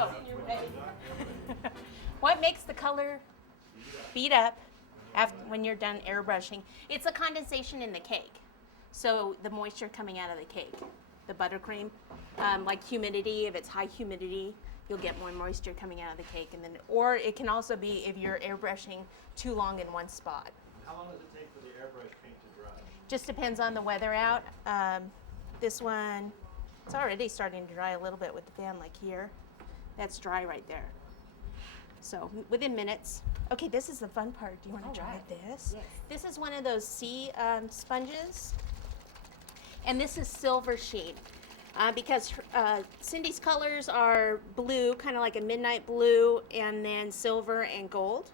Oh. What makes the color bead up after when you're done airbrushing? It's a condensation in the cake. So the moisture coming out of the cake, the buttercream, like humidity. If it's high humidity, you'll get more moisture coming out of the cake, and then, or it can also be if you're airbrushing too long in one spot. How long does it take for the airbrush paint to dry? Just depends on the weather out. This one, it's already starting to dry a little bit with the fan, like here. That's dry right there. So within minutes. Okay, this is the fun part. Do you want to try this? Yes. This is one of those sea sponges, and this is silver sheen. Because Cindy's colors are blue, kind of like a midnight blue, and then silver and gold.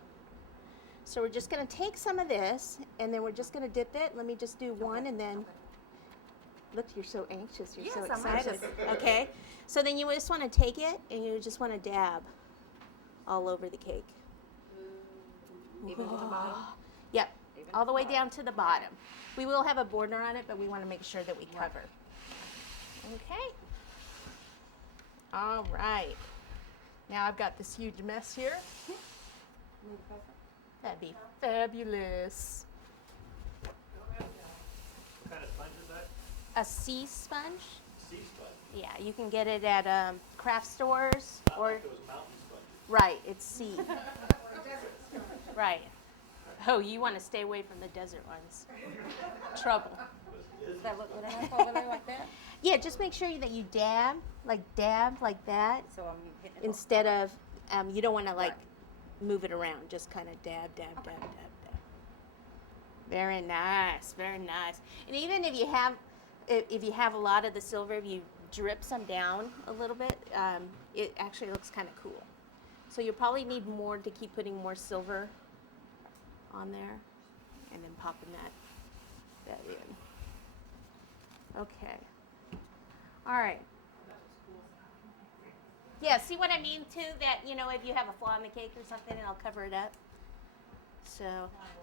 So we're just going to take some of this, and then we're just going to dip it. Let me just do one, and then, look, you're so anxious. You're so excited. Okay, so then you just want to take it, and you just want to dab all over the cake. Even to the bottom? Yep, all the way down to the bottom. We will have a border on it, but we want to make sure that we cover. Okay. All right. Now I've got this huge mess here. That'd be fabulous. What kind of sponge is that? A sea sponge? Sea sponge. Yeah, you can get it at craft stores. Not Or like those mountain sponges. right, it's sea. Right. Oh, you want to stay away from the desert ones. Trouble. Is that what I have over there like that? Yeah, just make sure that you dab like that. So I'm hitting it. Instead of, you don't want to like move it around. Just kind of dab, dab, dab, dab, dab. Very nice, very nice. And even if you have a lot of the silver, if you drip some down a little bit, it actually looks kind of cool. So you probably need more to keep putting more silver on there, and then popping that in. Okay. All right. Yeah, see what I mean too? That, you know, if you have a flaw in the cake or something, it'll cover it up.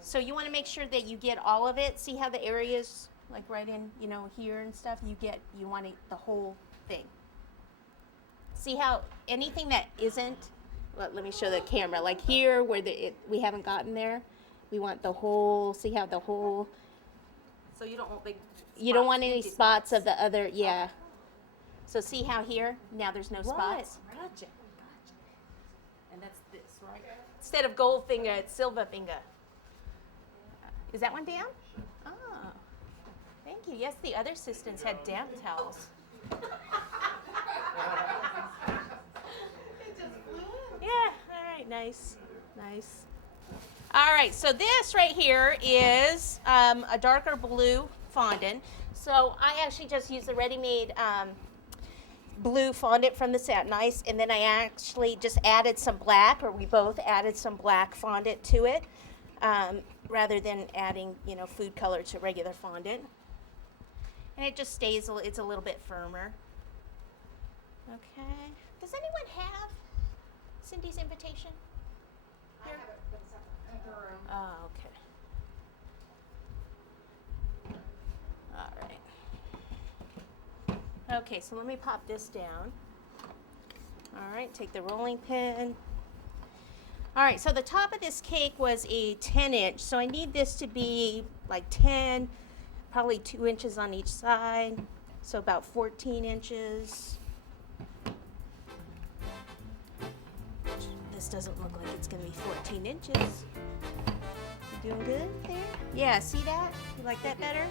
So you want to make sure that you get all of it. See how the areas, like right in, you know, here and stuff, you want the whole thing. See how anything that isn't, let me show the camera, like here where we haven't gotten there, we want the whole, see how the whole, So you don't want big you don't want any empty spots of the other, yeah. So see how here, now there's no Right. spots? Gotcha. And that's this, right? Instead of gold finger, it's silver finger. Is that one down? Oh, thank you. Yes, the other assistants had damp towels. Yeah, all right, nice, nice. All right, so this right here is a darker blue fondant. So I actually just used the ready-made blue fondant from the Satin Ice, and then I actually just added some black, or we both added some black fondant to it, rather than adding, you know, food color to regular fondant. And it just stays, it's a little bit firmer. Okay. Does anyone have Cindy's invitation? I have it, but it's in the room. Oh, okay. All right. Okay, so let me pop this down. All right, take the rolling pin. All right, so the top of this cake was a 10-inch, so I need this to be like 10, probably 2 inches on each side, so about 14 inches. This doesn't look like it's gonna be 14 inches. You doing good there? Yeah, see that? You like that better?